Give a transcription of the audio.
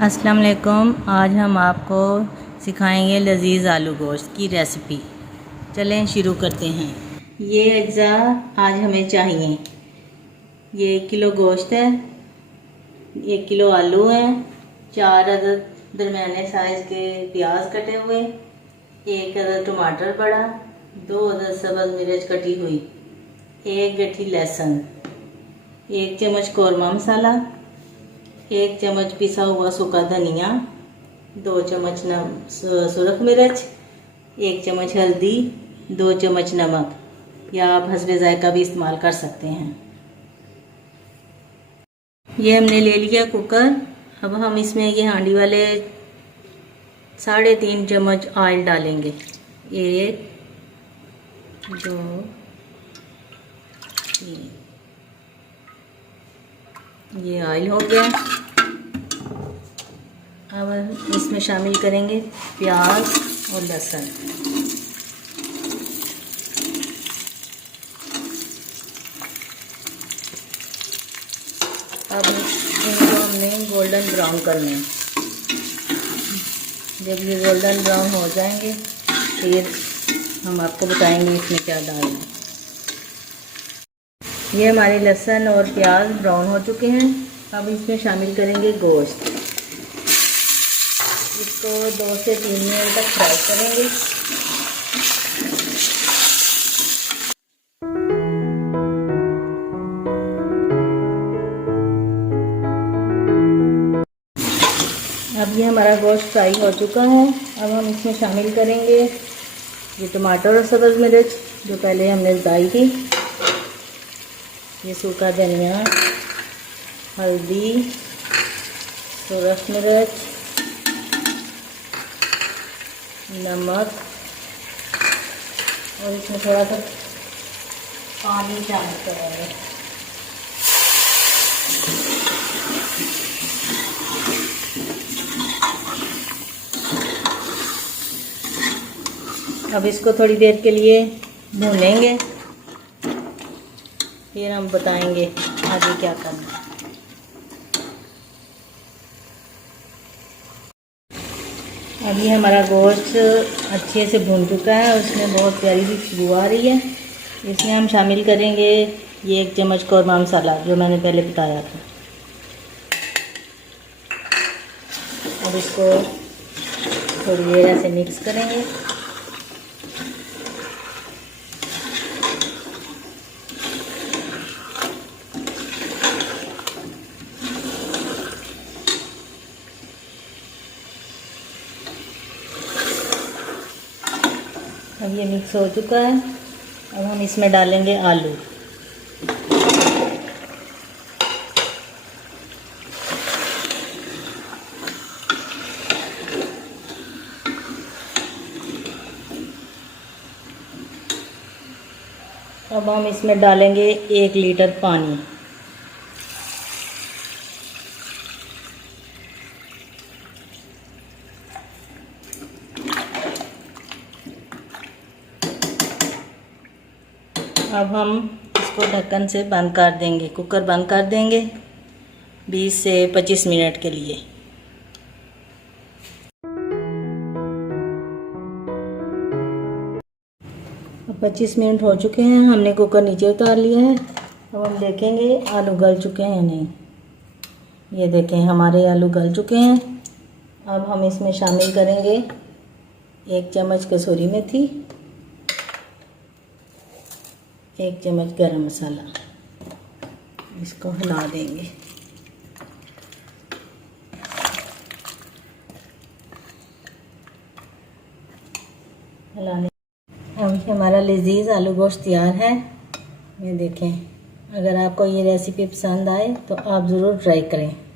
अस्सलाम वालेकुम। आज हम आपको सिखाएंगे लजीज़ आलू गोश्त की रेसिपी। चलें शुरू करते हैं। ये अज्जा आज हमें चाहिए। ये 1 किलो गोश्त है, 1 किलो आलू हैं, 4 अदद दरमियाने साइज़ के प्याज कटे हुए, 1 अदद टमाटर बड़ा, 2 अदद सब्ज़ मिर्च कटी हुई, 1 गट्ठी लहसुन, 1 चम्मच कौरमा मसाला, 1 चम्मच पिसा हुआ सूखा धनिया, 2 चम्मच सुरख मिर्च, 1 चम्मच हल्दी, 2 चम्मच नमक या आप हस्बे जायका भी इस्तेमाल कर सकते हैं। ये हमने ले लिया कुकर। अब हम इसमें ये हांडी वाले 3.5 चम्मच ऑयल डालेंगे। 1 2 3, ये ऑयल हो गया। अब इसमें शामिल करेंगे प्याज और लहसुन। अब इनको हमने गोल्डन ब्राउन करना है। जब ये गोल्डन ब्राउन हो जाएंगे फिर हम आपको बताएंगे इसमें क्या डालना है। ये हमारे लहसुन और प्याज ब्राउन हो चुके हैं। अब इसमें शामिल करेंगे गोश्त। इसको 2 से 3 मिनट तक फ्राई करेंगे। अब ये हमारा गोश्त फ्राई हो चुका है। अब हम इसमें शामिल करेंगे ये टमाटर और सब्ज़ मिर्च जो पहले हमने डाली थी, ये सूखा धनिया, हल्दी, सुरख मिर्च, नमक और इसमें थोड़ा सा पानी शामिल करेंगे। अब इसको थोड़ी देर के लिए भूनेंगे, फिर हम बताएंगे आगे क्या करना है। अब ये हमारा गोश्त अच्छे से भून चुका है और इसमें बहुत प्यारी सी खुशबू आ रही है। इसमें हम शामिल करेंगे ये 1 चम्मच कौरमा मसाला जो मैंने पहले बताया था। अब इसको थोड़ी देर ऐसे मिक्स करेंगे। अब ये मिक्स हो चुका है। अब हम इसमें डालेंगे आलू। अब हम इसमें डालेंगे 1 लीटर पानी। अब हम इसको ढक्कन से बंद कर देंगे, कुकर बंद कर देंगे 20 से 25 मिनट के लिए। 25 मिनट हो चुके हैं, हमने कुकर नीचे उतार लिया है। अब हम देखेंगे आलू गल चुके हैं या नहीं। ये देखें हमारे आलू गल चुके हैं। अब हम इसमें शामिल करेंगे 1 चम्मच कसूरी मेथी, 1 चम्मच गरम मसाला। इसको हिला देंगे। हिलाने अब हमारा लजीज़ आलू गोश्त तैयार है। ये देखें, अगर आपको ये रेसिपी पसंद आए तो आप ज़रूर ट्राई करें।